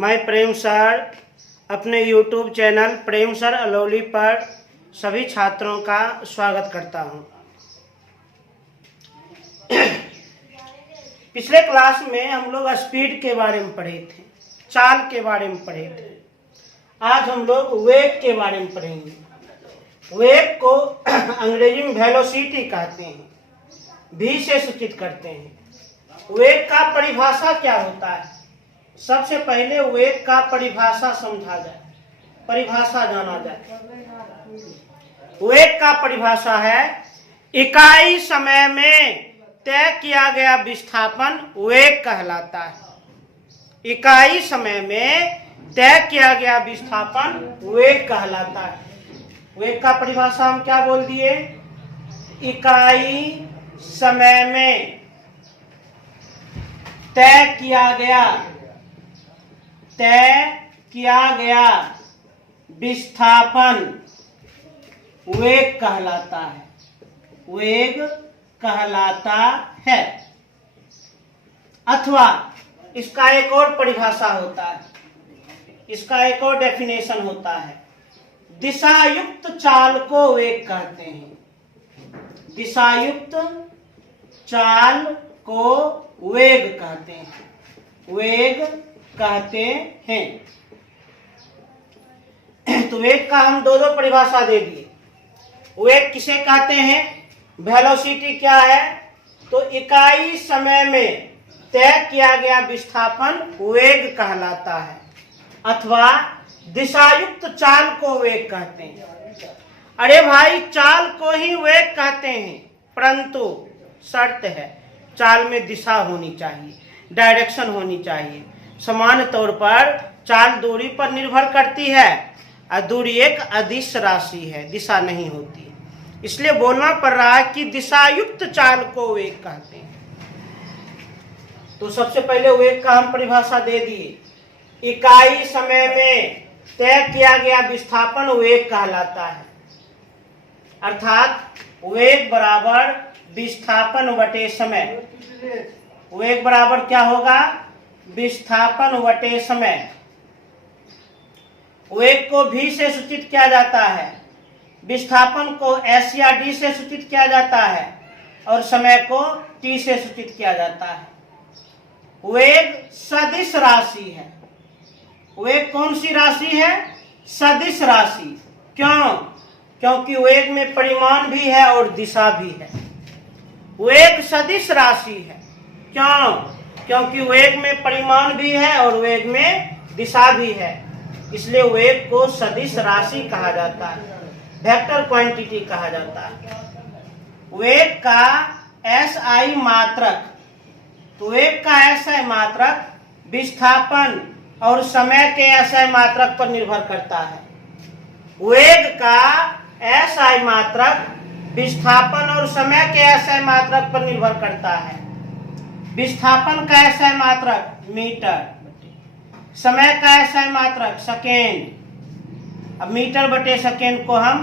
मैं प्रेम सर अपने YouTube channel प्रेम sir Alauli पर सभी छात्रों का स्वागत करता हूं। पिछले क्लास में हम लोग स्पीड के बारे में पढ़े थे, चाल के बारे में पढ़े थे। आज हम लोग वेग के बारे में पढ़ेंगे। वेग को अंग्रेजी में वेलोसिटी कहते हैं, v से सूचित करते हैं। वेग का परिभाषा क्या होता है? सबसे पहले वेग का परिभाषा समझा जाए, परिभाषा जाना जाए। वेग का परिभाषा है इकाई समय में तय किया गया विस्थापन वेग कहलाता है। इकाई समय में तय किया गया विस्थापन वेग कहलाता है। वेग का परिभाषा हम क्या बोल दिए? इकाई समय में तय किया गया विस्थापन वेग कहलाता है। वेग कहलाता है। अथवा इसका एक और परिभाषा होता है, इसका एक और डेफिनेशन होता है, दिशायुक्त चाल को वेग कहते हैं। दिशायुक्त चाल को वेग कहते हैं, वेग कहते हैं। तो वेग का हम दो परिभाषा दे दिए। वेग किसे कहते हैं? वेलोसिटी क्या है? तो इकाई समय में तय किया गया विस्थापन वेग कहलाता है, अथवा दिशायुक्त चाल को वेग कहते हैं। अरे भाई, चाल को ही वेग कहते हैं, परंतु शर्त है, चाल में दिशा होनी चाहिए, डायरेक्शन होनी चाहिए। समान तौर पर चाल दूरी पर निर्भर करती है और दूरी एक अदिश राशि है, दिशा नहीं होती। इसलिए बोलना पड़ रहा है कि दिशायुक्त चाल को वेग कहते हैं। तो सबसे पहले वेग का हम परिभाषा दे दिए। इकाई समय में तय किया गया विस्थापन वेग कहलाता है, अर्थात वेग बराबर विस्थापन बटे समय। वेग बराबर क्या होगा? विस्थापन बटे समय। वेग को v से सूचित किया जाता है, विस्थापन को s या d से सूचित किया जाता है और समय को t से सूचित किया जाता है। वेग सदिश राशि है। वेग कौन सी राशि है? सदिश राशि। क्यों? क्योंकि वेग में परिमाण भी है और दिशा भी है। वेग सदिश राशि है। क्यों? क्योंकि वेग में परिमाण भी है और वेग में दिशा भी है। इसलिए वेग को सदिश राशि कहा जाता है, वेक्टर क्वांटिटी कहा जाता है। वेग का SI मात्रक, तो वेग का SI मात्रक विस्थापन और समय के SI मात्रक पर निर्भर करता है। वेग का SI मात्रक विस्थापन और समय के SI मात्रक पर निर्भर करता है। विस्थापन का SI मात्रक मीटर, समय का SI मात्रक सेकेंड। अब मीटर बटे सेकेंड को हम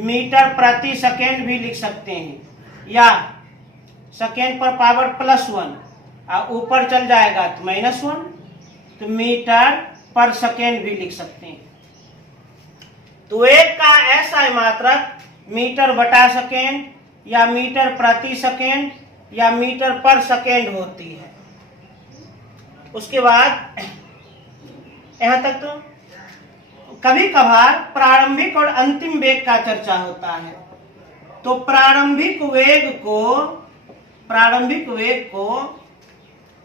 मीटर प्रति सेकेंड भी लिख सकते हैं, या सेकेंड पर पावर +1 और ऊपर चल जाएगा तो -1, तो मीटर पर सेकेंड भी लिख सकते हैं। तो वेग का SI मात्रक मीटर बटा सेकेंड या मीटर प्रति सेकेंड या मीटर पर सेकेंड होती है। उसके बाद यहां तक तो कभी कभार प्रारंभिक और अंतिम वेग का चर्चा होता है। तो प्रारंभिक वेग को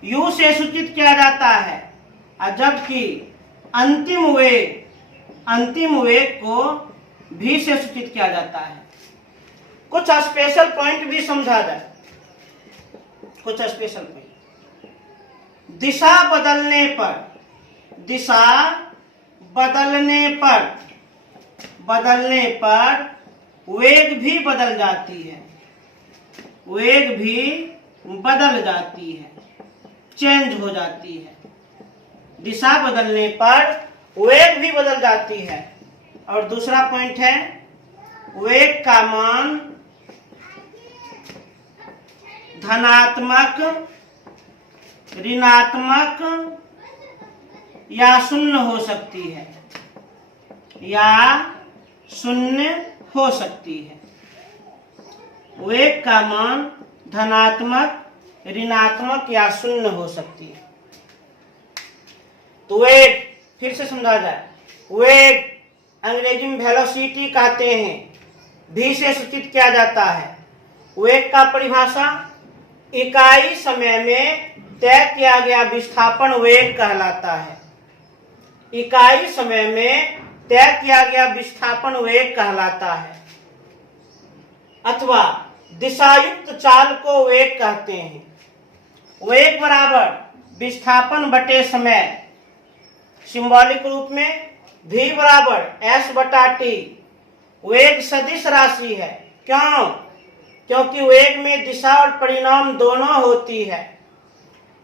u से सूचित किया जाता है, और जबकि अंतिम वेग को v से सूचित किया जाता है। कुछ स्पेशल पॉइंट भी समझा जाए। कुछ स्पेशल पॉइंट, दिशा बदलने पर वेग भी बदल जाती है। वेग भी बदल जाती है, चेंज हो जाती है। दिशा बदलने पर वेग भी बदल जाती है। और दूसरा पॉइंट है, वेग का मान धनात्मक, ऋणात्मक या शून्य हो सकती है, या शून्य हो सकती है। वेग का मान धनात्मक, ऋणात्मक या शून्य हो सकती है। तो वेग फिर से समझा जाए, वेग अंग्रेजी में वेलोसिटी कहते हैं, भी से सूचित किया जाता है। वेग का परिभाषा इकाई समय में तय किया गया विस्थापन वेग कहलाता है। इकाई समय में तय किया गया विस्थापन वेग कहलाता है, अथवा दिशायुक्त चाल को वेग कहते हैं। वेग बराबर विस्थापन बटे समय, सिंबॉलिक रूप में v बराबर s बटा टी। वेग सदिश राशि है। क्यों? क्योंकि वेग में दिशा और परिणाम दोनों होती है।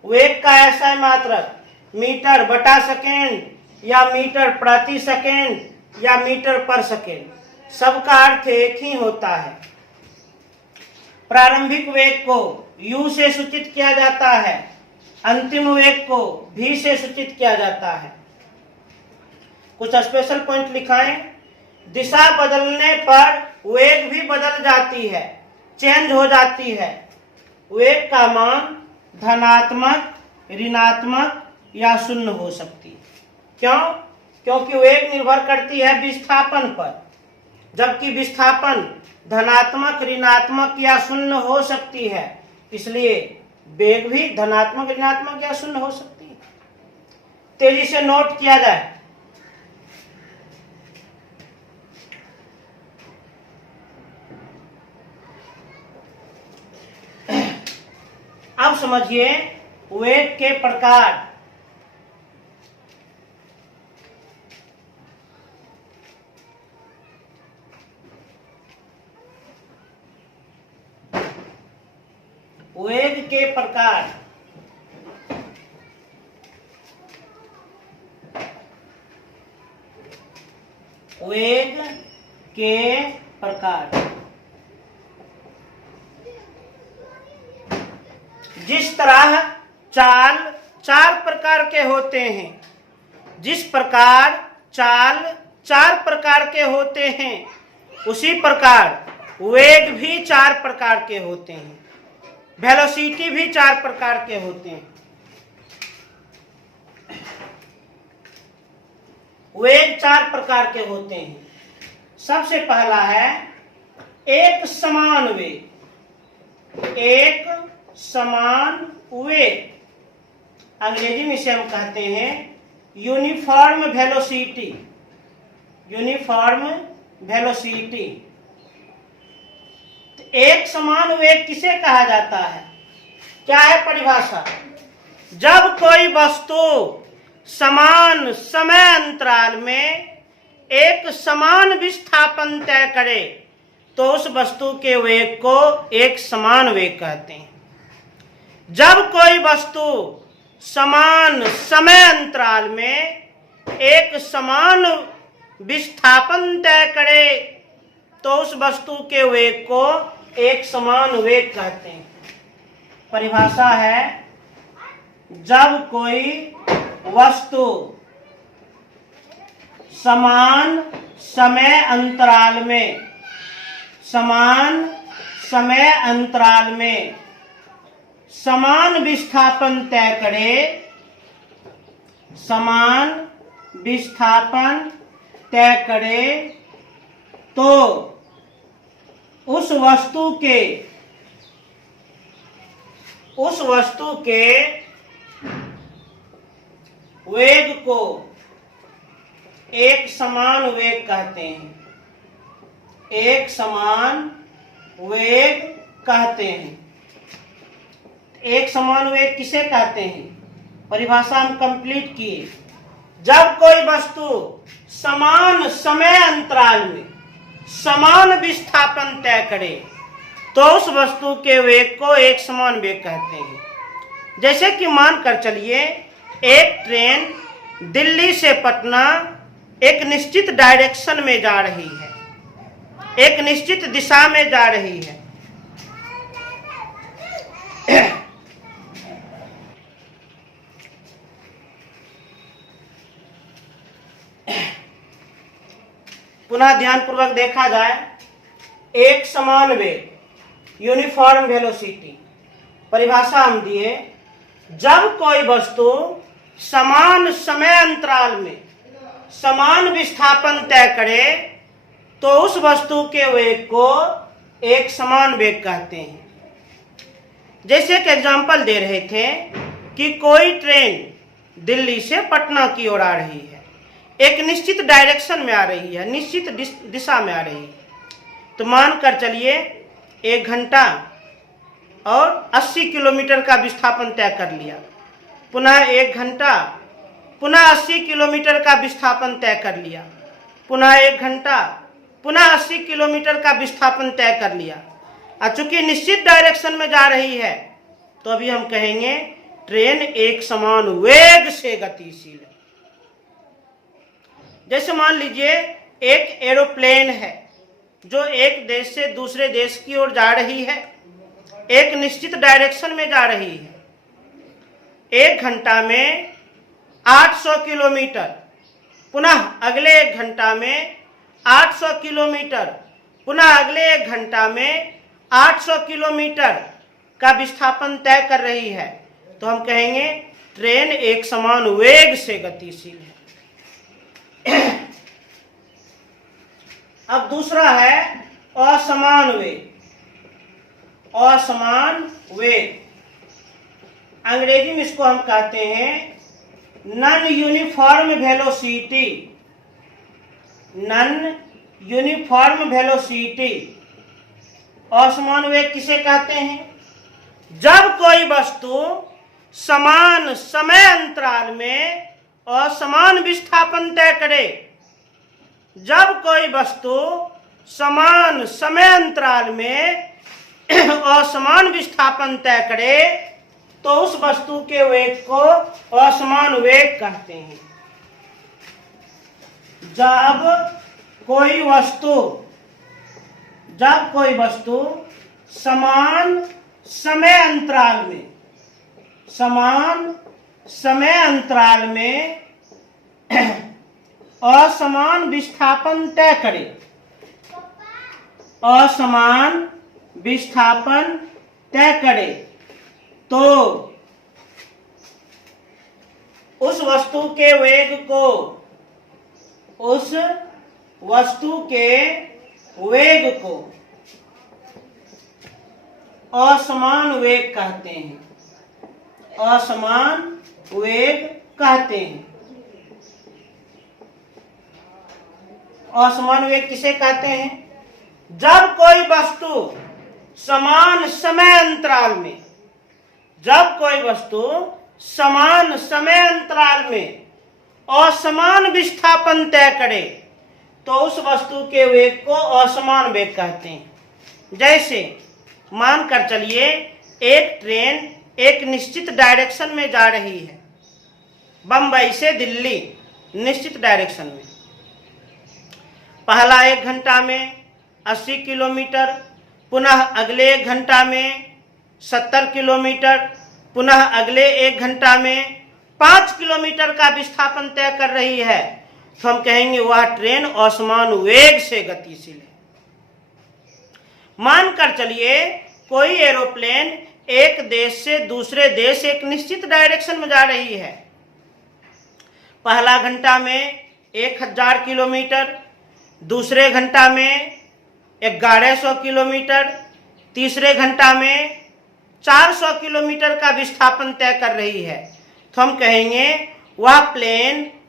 वेग का ऐसा मात्रक मीटर बटा सेकेंड या मीटर प्रति सेकेंड या मीटर पर सेकेंड, सबका अर्थ एक ही होता है। प्रारंभिक वेग को u से सूचित किया जाता है, अंतिम वेग को v से सूचित किया जाता है। कुछ स्पेशल पॉइंट लिखाएं। दिशा बदलने पर वेग भी बदल जाती है, चेंज हो जाती है। वेग का मान धनात्मक, ऋणात्मक या शून्य हो सकती है। क्यों? क्योंकि वेग निर्भर करती है विस्थापन पर, जबकि विस्थापन धनात्मक, ऋणात्मक या शून्य हो सकती है, इसलिए वेग भी धनात्मक, ऋणात्मक या शून्य हो सकती है। तेजी से नोट किया जाए। अब समझिए वेग के प्रकार। वेग के प्रकार। वेग के प्रकार। जिस तरह चाल चार प्रकार के होते हैं, जिस प्रकार चाल चार प्रकार के होते हैं, उसी प्रकार वेग भी चार प्रकार के होते हैं, वेलोसिटी भी चार प्रकार के होते हैं। वेग चार प्रकार के होते हैं। सबसे पहला है एक समान वेग। एक समान वेग, अंग्रेजी में इसे हम कहते हैं यूनिफॉर्म वेलोसिटी। Uniform velocity. एक समान वेग किसे कहा जाता है? क्या है परिभाषा? जब कोई वस्तु समान समय अंतराल में एक समान विस्थापन तय करे तो उस वस्तु के वेग को एक समान वेग कहते हैं। जब कोई वस्तु समान समय अंतराल में एक समान विस्थापन तय करे तो उस वस्तु के वेग को एक समान वेग कहते हैं। परिभाषा है, जब कोई वस्तु समान समय अंतराल में समान विस्थापन तय करे, समान विस्थापन तय करे तो उस वस्तु के वेग को एक समान वेग कहते हैं। एक समान वेग कहते हैं। एक समान वेग किसे कहते हैं? परिभाषा हम कंप्लीट किए। जब कोई वस्तु समान समय अंतराल में समान विस्थापन तय करे तो उस वस्तु के वेग को एक समान वेग कहते हैं। जैसे कि मानकर चलिए, एक ट्रेन दिल्ली से पटना एक निश्चित डायरेक्शन में जा रही है, एक निश्चित दिशा में जा रही है। पुनः ध्यानपूर्वक देखा जाए, एक समान वेग, यूनिफॉर्म वेलोसिटी, परिभाषा हम दिए, जब कोई वस्तु समान समय अंतराल में समान विस्थापन तय करे तो उस वस्तु के वेग को एक समान वेग कहते हैं। जैसे कि एग्जांपल दे रहे थे कि कोई ट्रेन दिल्ली से पटना की ओर आ रही है, एक निश्चित डायरेक्शन में आ रही है, निश्चित दिशा में आ रही है, तो मान कर चलिए 1 घंटा और 80 किलोमीटर का विस्थापन तय कर लिया, पुनः 1 घंटा, पुनः 80 किलोमीटर का विस्थापन तय कर लिया, पुनः 1 घंटा, पुनः 80 किलोमीटर का विस्थापन तय कर लिया। और चूंकि निश्चित डायरेक्शन में जा रही है तो अभी हम कहेंगे ट्रेन एक समान वेग से गतिशील है। जैसे मान लीजिए एक एरोप्लेन है जो एक देश से दूसरे देश की ओर जा रही है, एक निश्चित डायरेक्शन में जा रही है, 1 घंटा में 800 किलोमीटर, पुनः अगले 1 घंटा में 800 किलोमीटर, पुनः अगले 1 घंटा में 800 किलोमीटर का विस्थापन तय कर रही है, तो हम कहेंगे ट्रेन एक समान वेग से गतिशील है। अब दूसरा है असमान वेग। असमान वेग, अंग्रेजी में इसको हम कहते हैं non uniform velocity. Non uniform velocity, असमान वेग किसे कहते हैं? जब कोई वस्तु समान समय अंतराल में असमान विस्थापन तय करे, जब कोई वस्तु समान समय अंतराल में असमान विस्थापन तय करे तो उस वस्तु के वेग को असमान वेग कहते हैं। जब कोई वस्तु समान समय अंतराल में असमान विस्थापन तय करे, असमान विस्थापन तय करे तो उस वस्तु के वेग को असमान वेग कहते हैं। असमान वेग कहते हैं। असमान वेग किसे कहते हैं? जब कोई वस्तु समान समय अंतराल में, जब कोई वस्तु समान समय अंतराल में असमान विस्थापन तय करे तो उस वस्तु के वेग को असमान वेग कहते हैं। जैसे मान कर चलिए एक ट्रेन एक निश्चित डायरेक्शन में जा रही है, बंबई से दिल्ली, निश्चित डायरेक्शन में। पहला 1 घंटा में 80 किलोमीटर, पुनः अगले 1 घंटा में 70 किलोमीटर, पुनः अगले 1 घंटा में 5 किलोमीटर का विस्थापन तय कर रही है, तो हम कहेंगे वह ट्रेन असमान वेग से गतिशील है। मानकर चलिए कोई एरोप्लेन एक देश से दूसरे देश एक निश्चित डायरेक्शन में जा रही है। पहला घंटा में 1000 किलोमीटर, दूसरे घंटा में 1100 किलोमीटर, तीसरे घंटा में 400 किलोमीटर का विस्थापन तय कर रही है, तो हम कहेंगे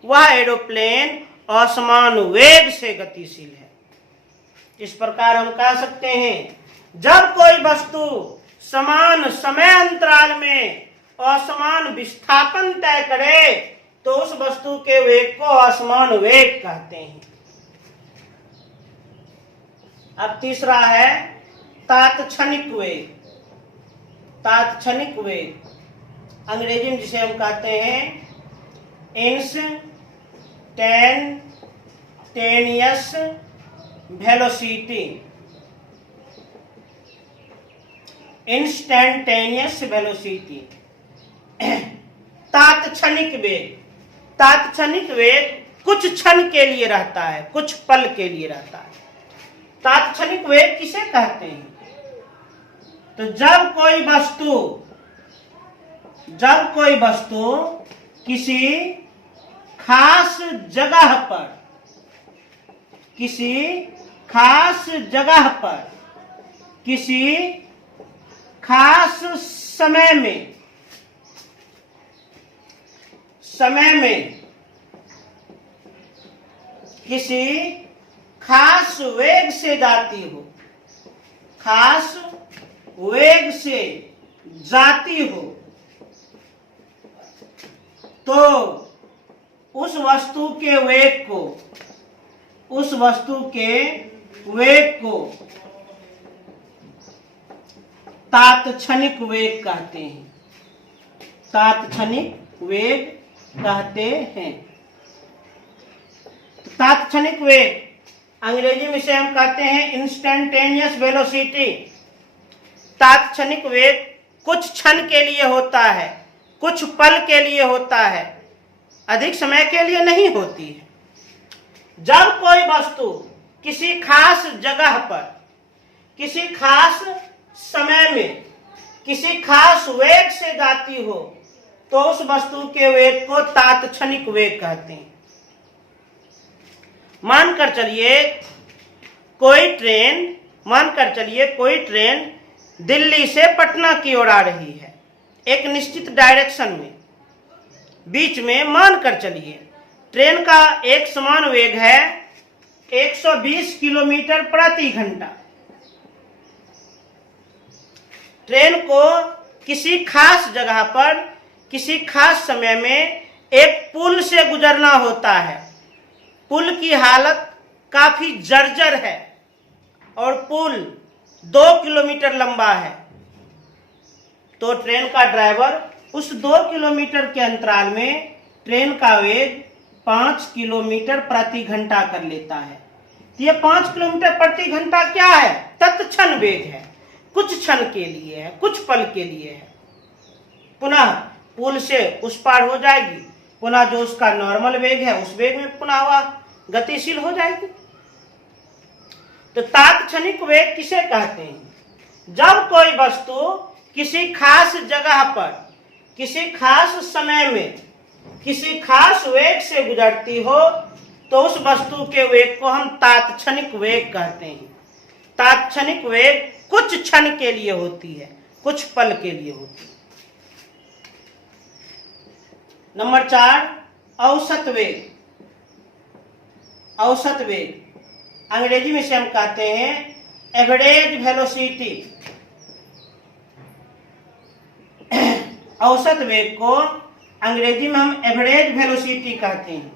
वह एरोप्लेन असमान वेग से गतिशील है। इस प्रकार हम कह सकते हैं जब कोई वस्तु समान समय अंतराल में असमान विस्थापन तय करे तो उस वस्तु के वेग को असमान वेग कहते हैं। अब तीसरा है तात्क्षणिक वेग। तात्क्षणिक वेग, अंग्रेजी में जिसे हम कहते हैं इंस्टैंटेनियस वेलोसिटी। इंस्टैंटेनियस वेलोसिटी, तात्क्षणिक वेग। तात्क्षणिक वेग कुछ क्षण के लिए रहता है, कुछ पल के लिए रहता है। तात्क्षणिक वेग किसे कहते हैं? तो जब कोई वस्तु किसी खास जगह पर, किसी खास समय में किसी खास वेग से जाती हो, तो उस वस्तु के वेग को तात्क्षणिक वेग कहते हैं। तात्क्षणिक वेग कहते हैं। तात्क्षणिक वेग अंग्रेजी में से हम कहते हैं इंस्टेंटेनियस वेलोसिटी। तात्क्षणिक वेग कुछ क्षण के लिए होता है, कुछ पल के लिए होता है, अधिक समय के लिए नहीं होती है। जब कोई वस्तु किसी खास जगह पर, किसी खास समय में, किसी खास वेग से जाती हो, तो उस वस्तु के वेग को तात्क्षणिक वेग कहते हैं। मानकर चलिए कोई ट्रेन दिल्ली से पटना की ओर आ रही है, एक निश्चित डायरेक्शन में। बीच में मानकर चलिए ट्रेन का एक समान वेग है 120 किलोमीटर प्रति घंटा। ट्रेन को किसी खास जगह पर, किसी खास समय में एक पुल से गुजरना होता है। पुल की हालत काफी जर्जर है और पुल 2 किलोमीटर लंबा है। तो ट्रेन का ड्राइवर उस 2 किलोमीटर के अंतराल में ट्रेन का वेग 5 किलोमीटर प्रति घंटा कर लेता है। ये 5 किलोमीटर प्रति घंटा क्या है? तत्क्षण वेग है, कुछ क्षण के लिए है, कुछ पल के लिए है। पुनः पुल से उस पार हो जाएगी, पुनः जो उसका नॉर्मल वेग है उस वेग में पुनः वह गतिशील हो जाएगी। तो तात्क्षणिक वेग किसे कहते हैं? जब कोई वस्तु किसी खास जगह पर, किसी खास समय में, किसी खास वेग से गुजरती हो, तो उस वस्तु के वेग को हम तात्क्षणिक वेग कहते हैं। तात्क्षणिक वेग कुछ क्षण के लिए होती है, कुछ पल के लिए होती है। नंबर 4, औसत वेग। औसत वेग अंग्रेजी में से हम कहते हैं एवरेज वेलोसिटी। औसत वेग को अंग्रेजी में हम एवरेज वेलोसिटी कहते हैं।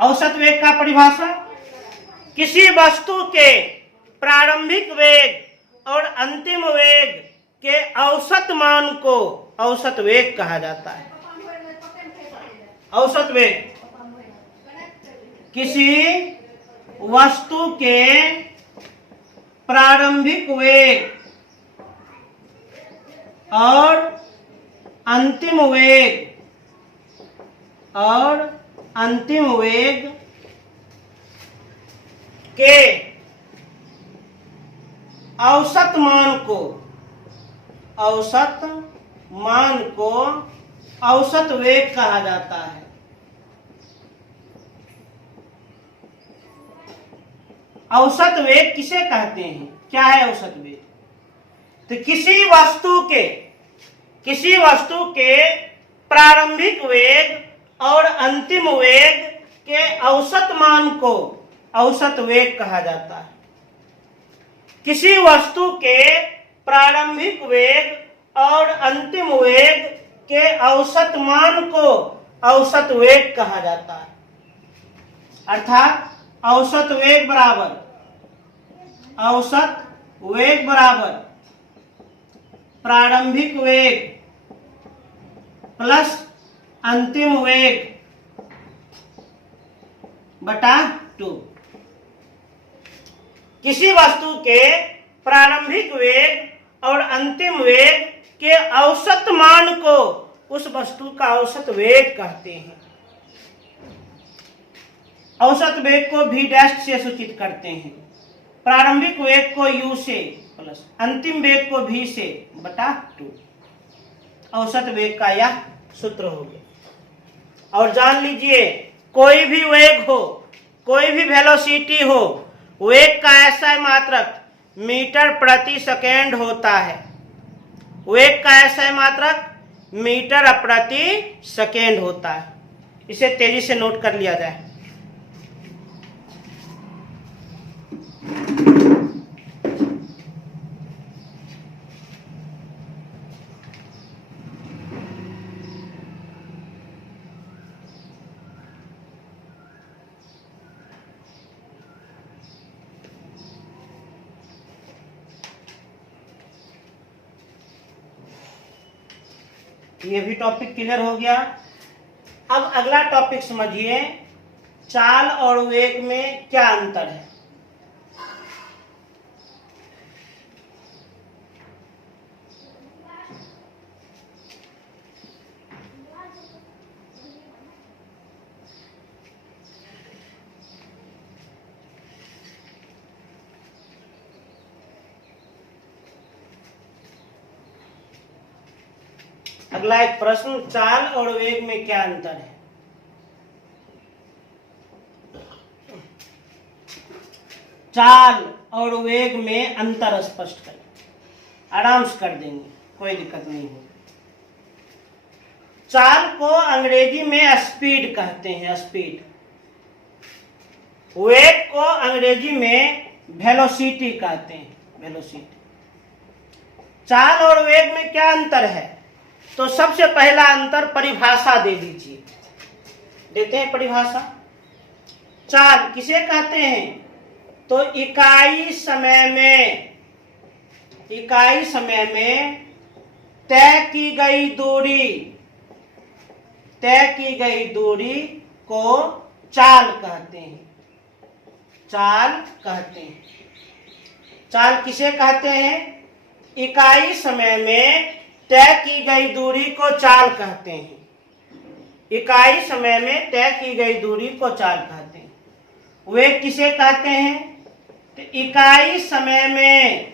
औसत वेग का परिभाषा किसी वस्तु के प्रारंभिक वेग और अंतिम वेग के औसत मान को औसत वेग कहा जाता है। औसत वेग किसी वस्तु के प्रारंभिक वेग और अंतिम वेग के औसत मान को औसत वेग कहा जाता है। औसत वेग किसे कहते हैं? क्या है औसत वेग? तो किसी वस्तु के प्रारंभिक वेग और अंतिम वेग के औसत मान को औसत वेग कहा जाता है। किसी वस्तु के प्रारंभिक वेग और अंतिम वेग के औसत मान को औसत वेग कहा जाता है। अर्थात औसत वेग बराबर प्रारंभिक वेग प्लस अंतिम वेग बटा 2। किसी वस्तु के प्रारंभिक वेग और अंतिम वेग के औसत मान को उस वस्तु का औसत वेग कहते हैं। औसत वेग को v डैश से सूचित करते हैं। प्रारंभिक वेग को u से प्लस अंतिम वेग को v से बटा 2। औसत वेग का यह सूत्र हो गया। और जान लीजिए, कोई भी वेग हो, कोई भी वेलोसिटी हो, वेग का ऐसा मात्रक मीटर प्रति सेकेंड होता है। वेग का ऐसा मात्रक मीटर प्रति सेकेंड होता है। इसे तेजी से नोट कर लिया जाए। ये भी टॉपिक क्लियर हो गया। अब अगला टॉपिक समझिए, चाल और वेग में क्या अंतर है। अगला एक प्रश्न, चाल और वेग में क्या अंतर है। चाल और वेग में अंतर स्पष्ट करें। आराम से कर देंगे, कोई दिक्कत नहीं होगी। चाल को अंग्रेजी में स्पीड कहते हैं, स्पीड। वेग को अंग्रेजी में वेलोसिटी कहते हैं, वेलोसिटी। चाल और वेग में क्या अंतर है, तो सबसे पहला अंतर परिभाषा दे दीजिए। देते हैं परिभाषा। चाल किसे कहते हैं, तो इकाई समय में तय की गई दूरी को चाल कहते हैं। चाल कहते हैं। चाल किसे कहते हैं, इकाई समय में तय की गई दूरी को चाल कहते हैं। इकाई समय में तय की गई दूरी को चाल कहते हैं। वेग किसे कहते हैं, तो इकाई समय में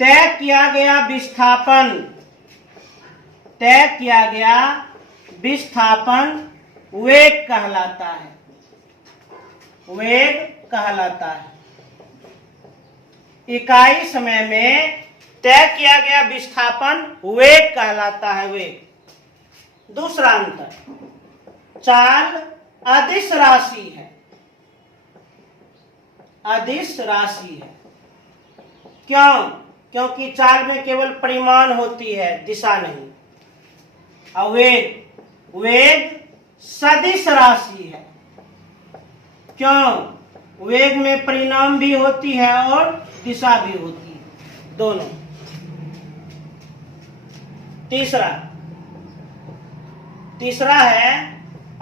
तय किया गया विस्थापन वेग कहलाता है। वेग कहलाता है। इकाई समय में तय किया गया विस्थापन वेग कहलाता है, वेग। दूसरा अंतर, चाल अदिश राशि है। अदिश राशि है क्यों, क्योंकि चाल में केवल परिमाण होती है, दिशा नहीं। और वेग सदिश राशि है। क्यों, वेग में परिमाण भी होती है और दिशा भी होती है, दोनों। तीसरा है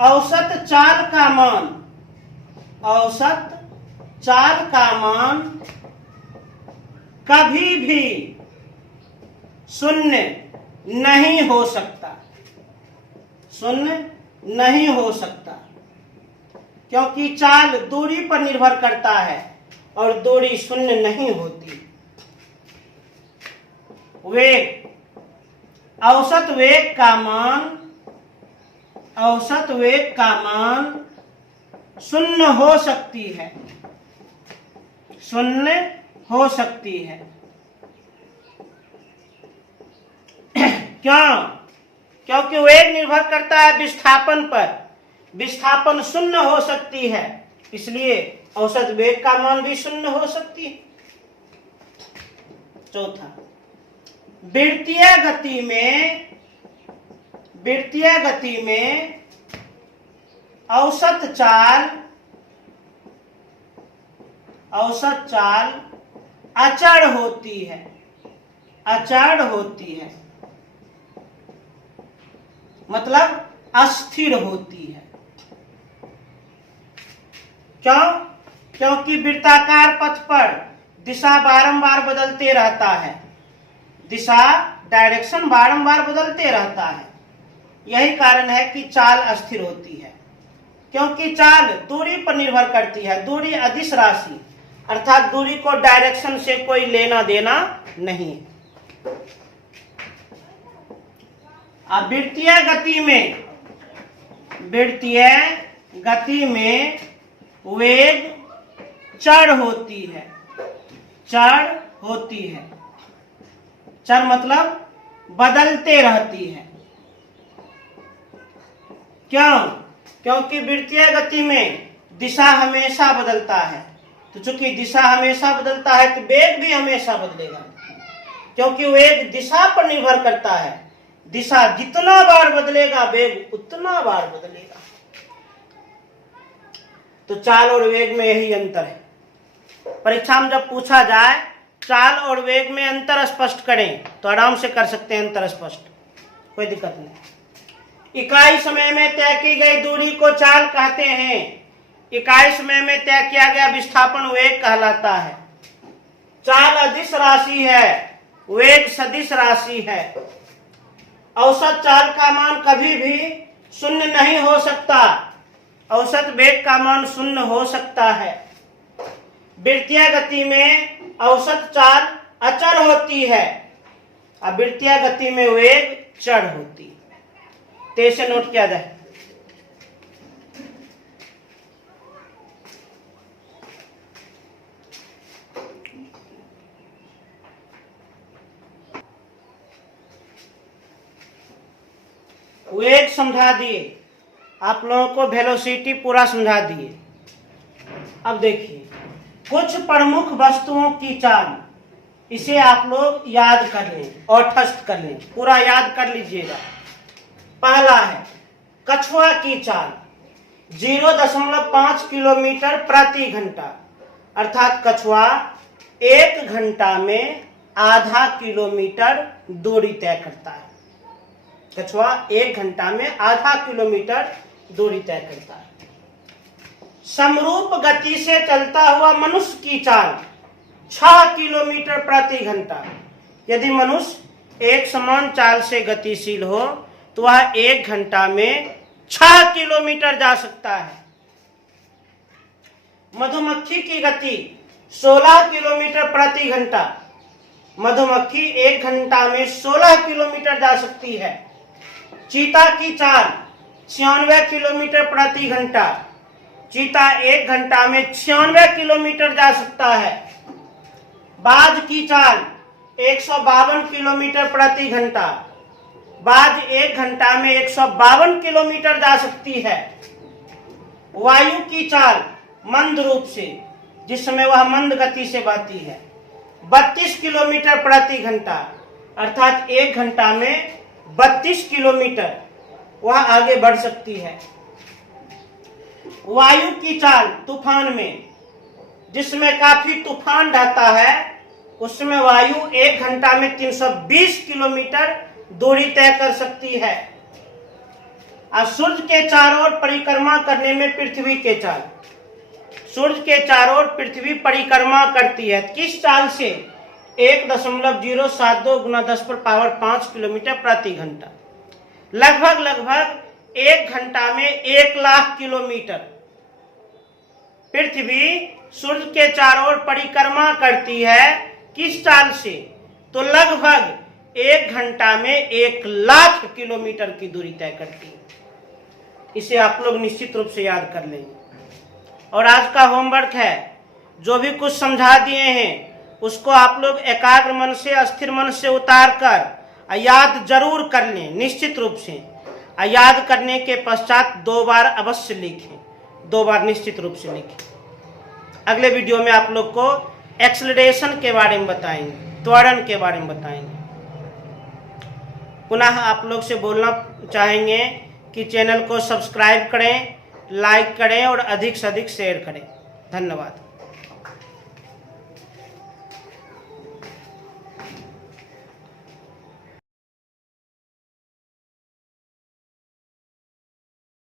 औसत चाल का मान। औसत चाल का मान कभी भी शून्य नहीं हो सकता। शून्य नहीं हो सकता, क्योंकि चाल दूरी पर निर्भर करता है और दूरी शून्य नहीं होती। वेग, औसत वेग का मान शून्य हो सकती है। शून्य हो सकती है। क्यों, क्योंकि वेग निर्भर करता है विस्थापन पर। विस्थापन शून्य हो सकती है, इसलिए औसत वेग का मान भी शून्य हो सकती है। चौथा, वृत्तीय गति में औसत चाल अचर होती है। अचर होती है मतलब अस्थिर होती है। क्यों, क्योंकि वृत्ताकार पथ पर दिशा बारंबार बदलते रहता है। दिशा, डायरेक्शन बारंबार बदलते रहता है। यही कारण है कि चाल अस्थिर होती है। क्योंकि चाल दूरी पर निर्भर करती है। दूरी अदिश राशि अर्थात दूरी को डायरेक्शन से कोई लेना देना नहीं। अब वृत्तीय गति में वेग चढ़ होती है। चढ़ मतलब बदलते रहती है। क्यों? क्योंकि वृत्तीय गति में दिशा हमेशा बदलता है। तो चूंकि दिशा हमेशा बदलता है तो वेग भी हमेशा बदलेगा, क्योंकि वेग दिशा पर निर्भर करता है। दिशा जितना बार बदलेगा वेग उतना बार बदलेगा। तो चाल और वेग में यही अंतर है। परीक्षा में जब पूछा जाए चाल और वेग में अंतर स्पष्ट करें तो आराम से कर सकते हैं अंतर स्पष्ट, कोई दिक्कत नहीं। इकाई समय में तय की गई दूरी को चाल कहते हैं। इकाई समय में तय किया गया विस्थापन वेग कहलाता है। चाल अदिश राशि है, वेग सदिश राशि है। औसत चाल का मान कभी भी शून्य नहीं हो सकता। औसत वेग का मान शून्य हो सकता है। वृत्तीय गति में औसत चाल अचर होती है, अब वृत्तीय गति में वेग चढ़ होती है। तो इसे नोट किया जाए। वेग समझा दिए, आप लोगों को वेलोसिटी पूरा समझा दिए। अब देखिए कुछ प्रमुख वस्तुओं की चाल, इसे आप लोग याद कर लें और ठस्त कर लें, पूरा याद कर लीजिएगा। पहला है कछुआ की चाल 0.5 किलोमीटर प्रति घंटा, अर्थात कछुआ 1 घंटा में आधा किलोमीटर दूरी तय करता है। कछुआ 1 घंटा में आधा किलोमीटर दूरी तय करता है। समरूप गति से चलता हुआ मनुष्य की चाल 6 किलोमीटर प्रति घंटा। यदि मनुष्य एक समान चाल से गतिशील हो तो वह 1 घंटा में 6 किलोमीटर जा सकता है। मधुमक्खी की गति 16 किलोमीटर प्रति घंटा। मधुमक्खी 1 घंटा में 16 किलोमीटर जा सकती है। चीता की चाल 96 किलोमीटर प्रति घंटा। चीता 1 घंटा में 96 किलोमीटर जा सकता है। बाज की चाल 152 किलोमीटर प्रति घंटा। बाज 1 घंटा में 152 किलोमीटर जा सकती है। वायु की चाल मंद रूप से, जिस समय वह मंद गति से बहती है, 32 किलोमीटर प्रति घंटा, अर्थात 1 घंटा में 32 किलोमीटर वह आगे बढ़ सकती है। वायु की चाल तूफान में, जिसमें काफी तूफान ढहता है, उसमें वायु 1 घंटा में 320 किलोमीटर दूरी तय कर सकती है। और सूर्य के चारों ओर परिक्रमा करने में पृथ्वी के चाल, सूर्य के चारों ओर पृथ्वी परिक्रमा करती है किस चाल से? 1.072 गुना 10⁵ किलोमीटर प्रति घंटा। लगभग 1 घंटा में 1 लाख किलोमीटर पृथ्वी सूर्य के चारों ओर परिक्रमा करती है किस चाल से? तो लगभग 1 घंटा में 1 लाख किलोमीटर की दूरी तय करती है। इसे आप लोग निश्चित रूप से याद कर लेंगे। और आज का होमवर्क है, जो भी कुछ समझा दिए हैं उसको आप लोग एकाग्र मन से, अस्थिर मन से उतार कर याद जरूर कर लें निश्चित रूप से। याद करने के पश्चात 2 बार अवश्य लिखें, 2 बार निश्चित रूप से लिखें। अगले वीडियो में आप लोग को एक्सेलरेशन के बारे में बताएंगे, त्वरण के बारे में बताएंगे। पुनः आप लोग से बोलना चाहेंगे कि चैनल को सब्सक्राइब करें, लाइक करें और अधिक से अधिक शेयर करें। धन्यवाद।